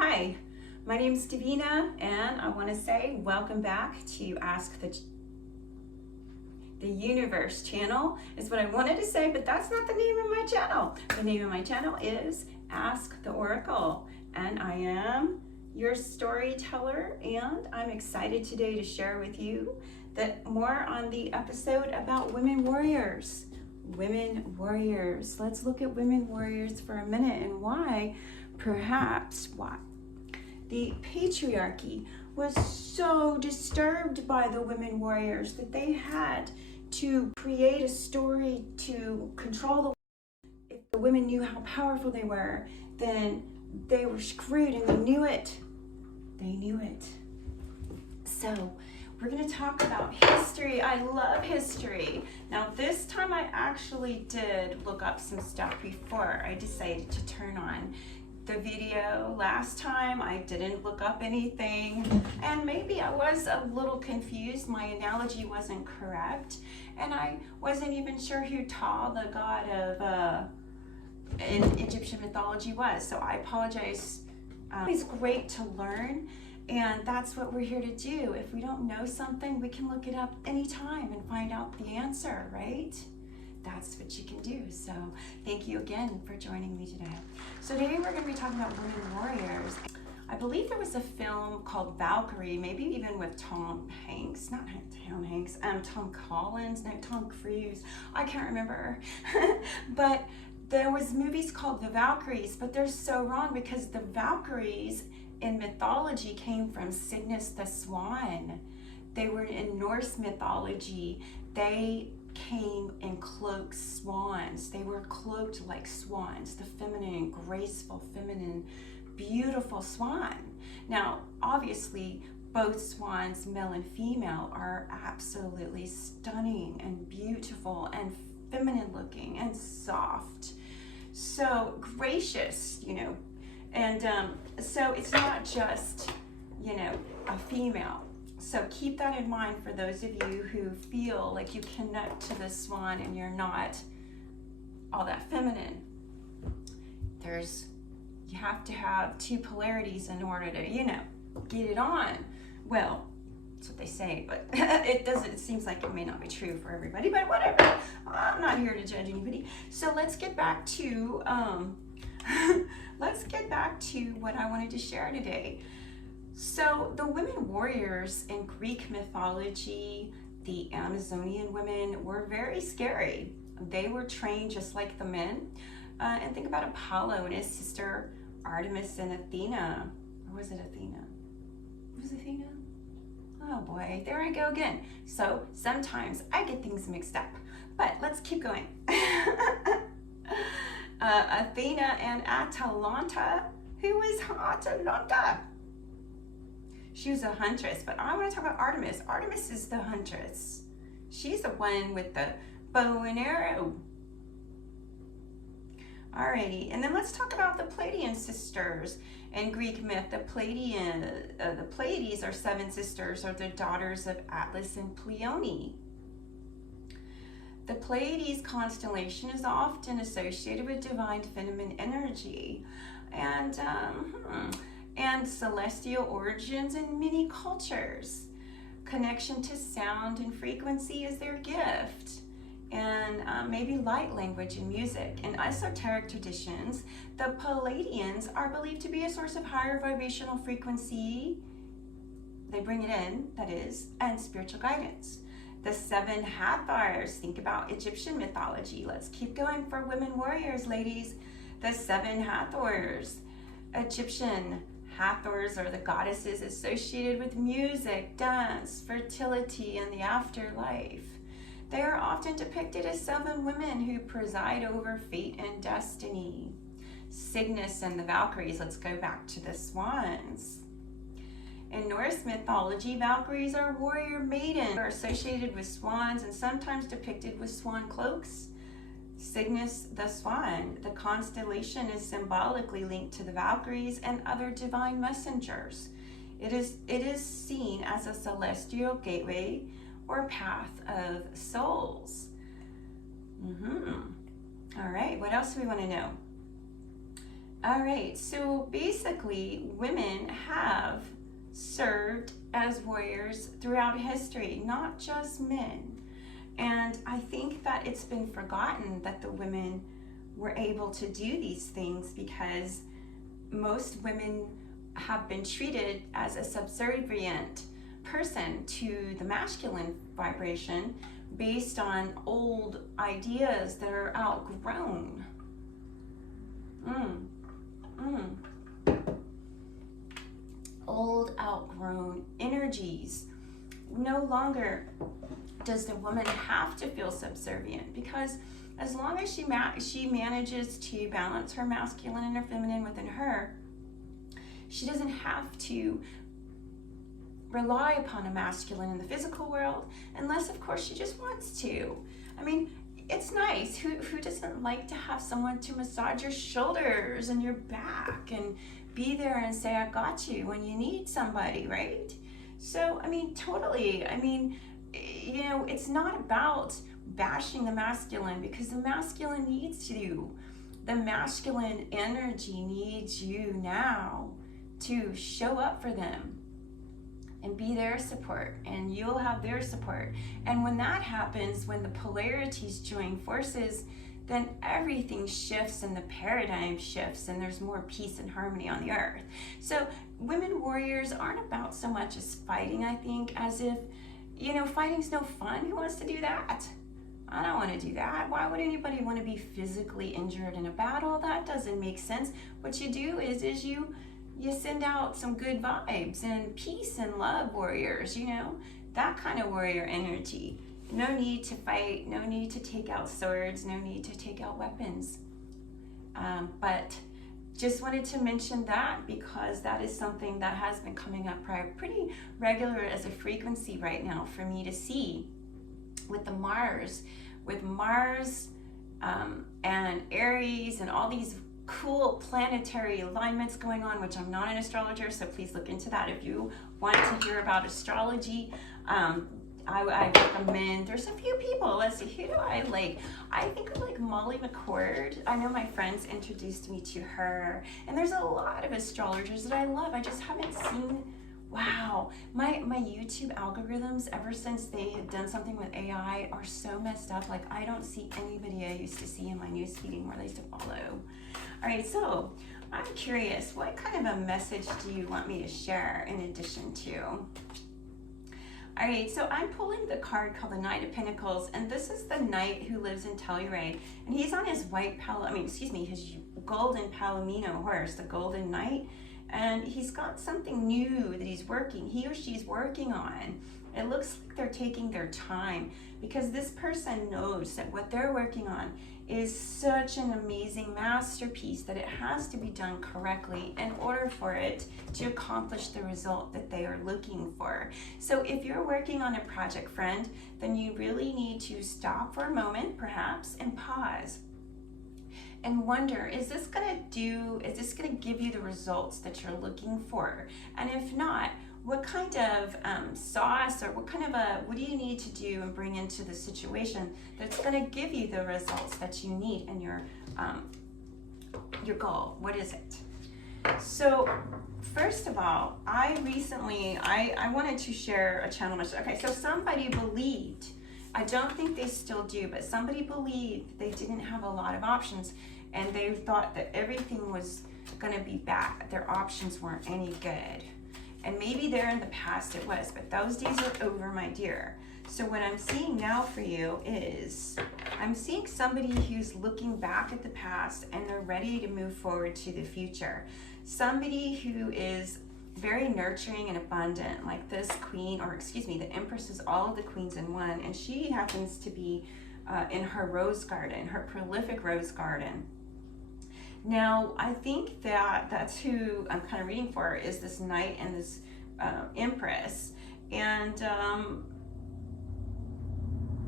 Hi, my name is Davina, and I want to say welcome back to Ask the Universe channel is what I wanted to say, but that's not the name of my channel. The name of my channel is Ask the Oracle, and I am your storyteller, and I'm excited today to share with you more on the episode about women warriors. Women warriors. Let's look at women warriors for a minute and why the patriarchy was so disturbed by the women warriors that they had to create a story to control the. If the women knew how powerful they were, then they were screwed, and they knew it. They knew it. So we're going to talk about history. I love history. Now this time I actually did look up some stuff before I decided to turn on the video. Last time I didn't look up anything, and maybe I was a little confused. My analogy wasn't correct, and I wasn't even sure who Ta, the god of in Egyptian mythology, was. So I apologize. It's great to learn, and that's what we're here to do. If we don't know something, we can look it up anytime and find out the answer, right? That's what you can do. So thank you again for joining me today. So today we're going to be talking about women warriors. I believe there was a film called Valkyrie, maybe even with Tom Hanks, not Tom Hanks, Tom Collins, no, Tom Cruise. I can't remember. But there was movies called The Valkyries, but they're so wrong because the Valkyries in mythology came from Cygnus the Swan. They were in Norse mythology. They came in cloaked swans. They were cloaked like swans, the feminine, graceful, feminine, beautiful swan. Now, obviously, both swans, male and female, are absolutely stunning and beautiful and feminine looking and soft. So gracious, and so it's not just, a female. So keep that in mind for those of you who feel like you connect to the swan and you're not all that feminine. You have to have two polarities in order to, get it on. Well, that's what they say, but it seems like it may not be true for everybody, but whatever. I'm not here to judge anybody. So let's get back to, what I wanted to share today. So the women warriors in Greek mythology, the Amazonian women, were very scary. They were trained just like the men. And think about Apollo and his sister Artemis and Athena. Or was it Athena? Was it Athena? Oh boy, there I go again. So sometimes I get things mixed up, but let's keep going. Athena and Atalanta. Who was Atalanta? She was a huntress, but I want to talk about Artemis. Artemis is the huntress. She's the one with the bow and arrow. Alrighty, and then let's talk about the Pleiadian sisters in Greek myth. The Pleiades are seven sisters, or the daughters of Atlas and Pleione. The Pleiades constellation is often associated with divine feminine energy and celestial origins in many cultures. Connection to sound and frequency is their gift, and maybe light language and music. In esoteric traditions, the Pleiadians are believed to be a source of higher vibrational frequency. They bring it in, that is, and spiritual guidance. The seven Hathors, think about Egyptian mythology. Let's keep going for women warriors, ladies. The seven Hathors. Egyptian Hathors are the goddesses associated with music, dance, fertility, and the afterlife. They are often depicted as seven women who preside over fate and destiny. Cygnus and the Valkyries, let's go back to the swans. In Norse mythology, Valkyries are warrior maidens who are associated with swans and sometimes depicted with swan cloaks. Cygnus the Swan, the constellation, is symbolically linked to the Valkyries and other divine messengers. It is seen as a celestial gateway or path of souls. All right, what else do we want to know? All right, so basically women have served as warriors throughout history, not just men. And I think that it's been forgotten that the women were able to do these things because most women have been treated as a subservient person to the masculine vibration based on old ideas that are outgrown. Old outgrown energies. No longer does the woman have to feel subservient, because as long as she manages to balance her masculine and her feminine within her, she doesn't have to rely upon a masculine in the physical world, unless of course she just wants to. I mean, it's nice. Who doesn't like to have someone to massage your shoulders and your back and be there and say, I got you when you need somebody, right? So, I mean, totally. I mean, you know, it's not about bashing the masculine, because the masculine needs you. The masculine energy needs you now to show up for them and be their support, and you'll have their support. And when that happens, when the polarities join forces, then everything shifts and the paradigm shifts and there's more peace and harmony on the earth. So women warriors aren't about so much as fighting, I think, as if, you know, fighting's no fun. Who wants to do that? I don't want to do that. Why would anybody want to be physically injured in a battle? That doesn't make sense. What you do is you send out some good vibes and peace and love, warriors, you know, that kind of warrior energy. No need to fight, no need to take out swords, no need to take out weapons. But just wanted to mention that, because that is something that has been coming up pretty regular as a frequency right now for me to see with the Mars, and Aries and all these cool planetary alignments going on, which I'm not an astrologer, so please look into that if you want to hear about astrology. I recommend, there's a few people, let's see, who do I like? I think I like Molly McCord. I know my friends introduced me to her, and there's a lot of astrologers that I love. I just haven't seen, wow, my YouTube algorithms, ever since they had done something with AI, are so messed up. Like, I don't see anybody I used to see in my newsfeed anymore. I used to follow. All right, so I'm curious, what kind of a message do you want me to share in addition to? All right, so I'm pulling the card called the Knight of Pentacles, and this is the knight who lives in Telluride, and he's on his his golden Palomino horse, the Golden Knight, and he's got something new that he or she's working on. It looks like they're taking their time, because this person knows that what they're working on is such an amazing masterpiece that it has to be done correctly in order for it to accomplish the result that they are looking for. So if you're working on a project, friend, then you really need to stop for a moment, perhaps, and pause and wonder, is this gonna give you the results that you're looking for? And if not, what kind of sauce, or what do you need to do and bring into the situation that's going to give you the results that you need in your goal? What is it? So first of all, I wanted to share a channel message. Okay, so somebody believed, I don't think they still do, but somebody believed they didn't have a lot of options, and they thought that everything was going to be bad. Their options weren't any good. And maybe there in the past it was, but those days are over, my dear. So what I'm seeing now for you is, I'm seeing somebody who's looking back at the past and they're ready to move forward to the future. Somebody who is very nurturing and abundant, like this queen, the Empress is all of the queens in one, and she happens to be in her rose garden, her prolific rose garden. Now, I think that's who I'm kind of reading for, is this knight and this Empress. And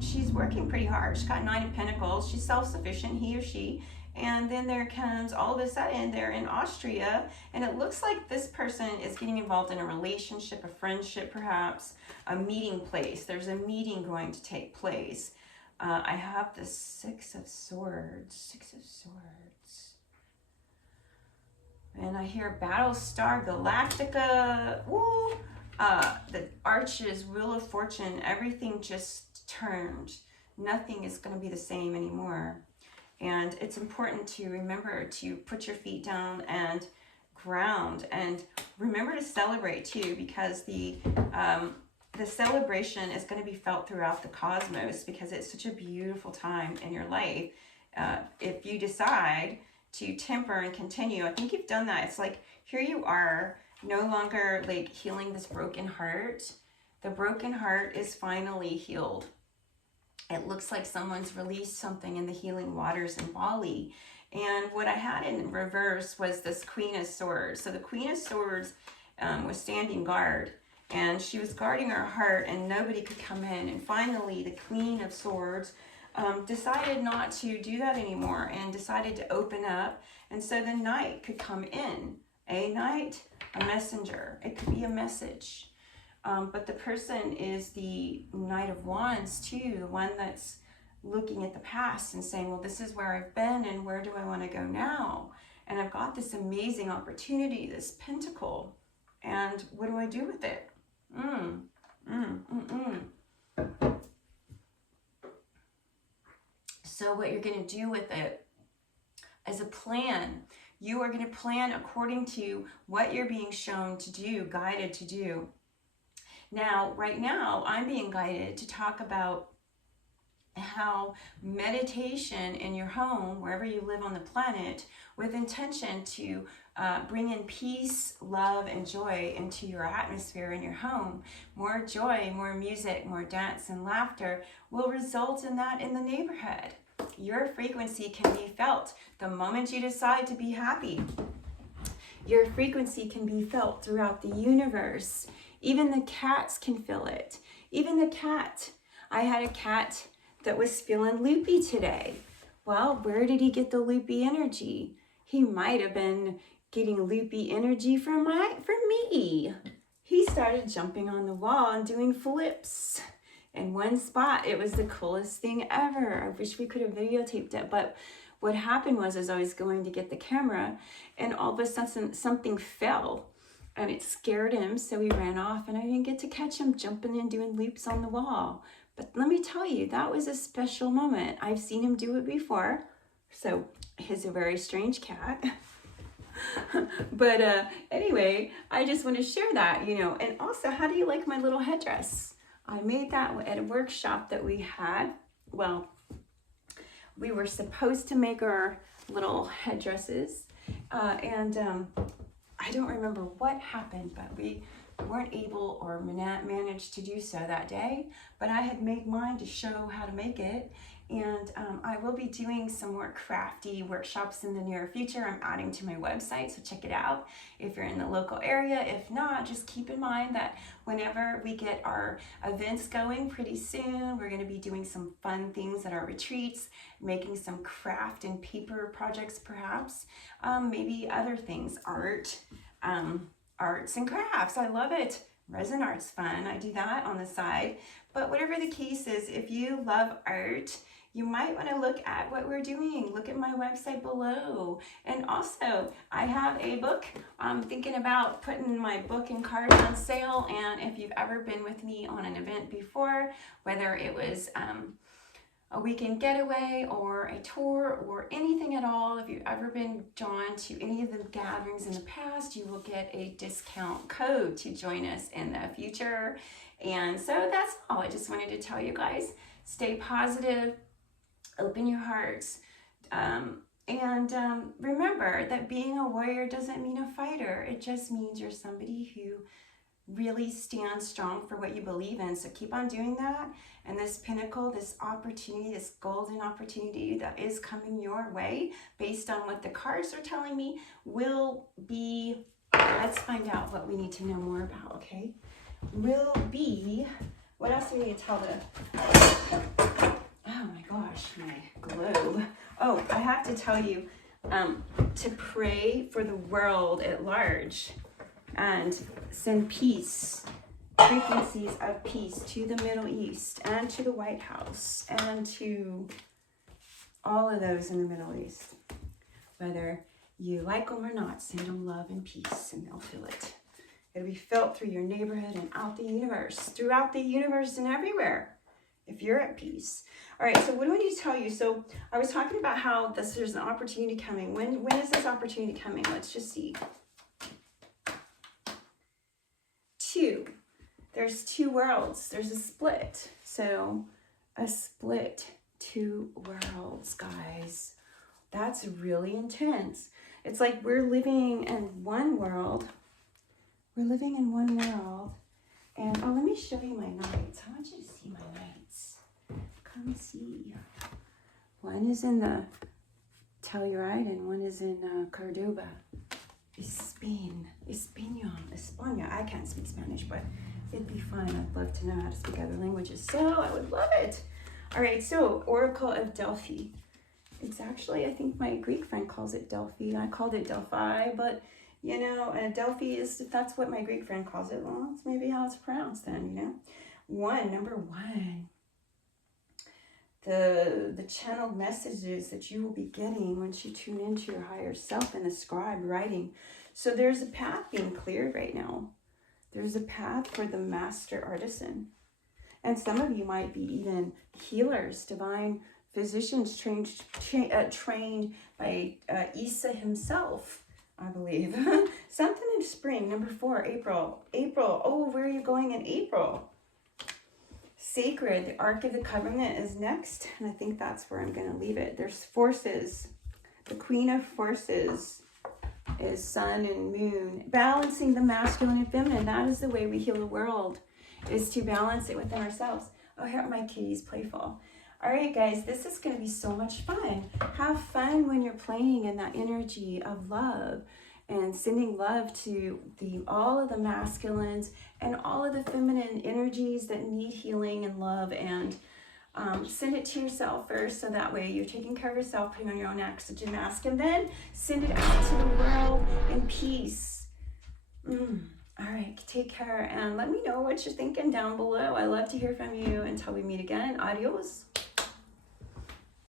she's working pretty hard. She's got 9 of Pentacles. She's self-sufficient, he or she. And then there comes, all of a sudden, they're in Austria, and it looks like this person is getting involved in a relationship, a friendship perhaps, a meeting place. There's a meeting going to take place. I have the 6 of Swords. 6 of Swords. And I hear Battlestar Galactica. Woo! The Arches, Wheel of Fortune, everything just turned. Nothing is going to be the same anymore. And it's important to remember to put your feet down and ground, and remember to celebrate too, because the celebration is going to be felt throughout the cosmos, because it's such a beautiful time in your life. If you decide to temper and continue, I think you've done that. It's like, here you are, no longer like healing this broken heart. The broken heart is finally healed. It looks like someone's released something in the healing waters in Bali. And what I had in reverse was this Queen of Swords. So the Queen of Swords was standing guard, and she was guarding her heart, and nobody could come in. And finally, the Queen of Swords decided not to do that anymore and decided to open up. And so the knight could come in. A knight, a messenger. It could be a message. But the person is the Knight of Wands too, the one that's looking at the past and saying, well, this is where I've been and where do I want to go now? And I've got this amazing opportunity, this pentacle, and what do I do with it? So what you're going to do with it is a plan. You are going to plan according to what you're being shown to do, guided to do. Now, right now, I'm being guided to talk about how meditation in your home, wherever you live on the planet, with intention to bring in peace, love, and joy into your atmosphere in your home. More joy, more music, more dance and laughter will result in that in the neighborhood. Your frequency can be felt the moment you decide to be happy. Your frequency can be felt throughout the universe. Even the cats can feel it. Even the cat. I had a cat that was feeling loopy today. Well, where did he get the loopy energy? He might have been getting loopy energy from me. He started jumping on the wall and doing flips in one spot. It was the coolest thing ever. I wish we could have videotaped it, but what happened was, as I was going to get the camera, and all of a sudden something fell. And it scared him, so he ran off, and I didn't get to catch him jumping and doing loops on the wall. But let me tell you, that was a special moment. I've seen him do it before, so he's a very strange cat. But anyway, I just want to share that, you know. And also, how do you like my little headdress? I made that at a workshop that we had. Well, we were supposed to make our little headdresses, and I don't remember what happened, but we weren't able or managed to do so that day. But I had made mine to show how to make it. And I will be doing some more crafty workshops in the near future. I'm adding to my website, so check it out if you're in the local area. If not, just keep in mind that whenever we get our events going pretty soon, we're going to be doing some fun things at our retreats, making some craft and paper projects perhaps, maybe other things, arts and crafts. I love it. Resin art's fun. I do that on the side. But whatever the case is, if you love art, you might want to look at what we're doing. Look at my website below. And also, I have a book. I'm thinking about putting my book and cards on sale. And if you've ever been with me on an event before, whether it was a weekend getaway or a tour or anything at all, if you've ever been drawn to any of the gatherings in the past, you will get a discount code to join us in the future. And so that's all. I just wanted to tell you guys, stay positive, open your hearts, and remember that being a warrior doesn't mean a fighter. It just means you're somebody who really stands strong for what you believe in. So keep on doing that. And this pinnacle, this opportunity, this golden opportunity that is coming your way based on what the cards are telling me will be, let's find out what we need to know more about, okay? Will be, what else do we need to tell the, oh my gosh, my globe. Oh, I have to tell you to pray for the world at large and send peace, frequencies of peace to the Middle East and to the White House and to all of those in the Middle East. Whether You like them or not, send them love and peace, and they'll feel it. It'll be felt through your neighborhood and out the universe, throughout the universe and everywhere, if you're at peace. All right, so what do I need to tell you? So I was talking about how there's an opportunity coming. When is this opportunity coming? Let's just see. 2. There's 2 worlds. There's a split. So a split, 2 worlds, guys. That's really intense. It's like we're living in one world. We're living in one world. And, oh, let me show you my nights. I want you to see my nights. Come see. One is in the Telluride and one is in Cordoba. España. I can't speak Spanish, but it'd be fun. I'd love to know how to speak other languages. So I would love it. All right, so Oracle of Delphi. It's actually, I think my Greek friend calls it Delphi. I called it Delphi, but you know, Delphi is, if that's what my Greek friend calls it, well, it's maybe how it's pronounced then, you know. Number 1. The channeled messages that you will be getting once you tune into your higher self and the scribe writing. So there's a path being cleared right now. There's a path for the master artisan. And some of you might be even healers, divine physicians trained by Isa himself, I believe. Something in spring. Number 4, April. Oh, where are you going in April? Sacred, the Ark of the Covenant is next, and I think that's where I'm going to leave it. There's forces. The Queen of Forces is Sun and Moon. Balancing the masculine and feminine. That is the way we heal the world, is to balance it within ourselves. Oh, here are my kitties, playful. All right, guys, this is going to be so much fun. Have fun when you're playing in that energy of love and sending love to all of the masculines and all of the feminine energies that need healing and love. And send it to yourself first, so that way you're taking care of yourself, putting on your own oxygen mask, and then send it out to the world in peace. All right, take care, and let me know what you're thinking down below. I love to hear from you. Until we meet again, adios.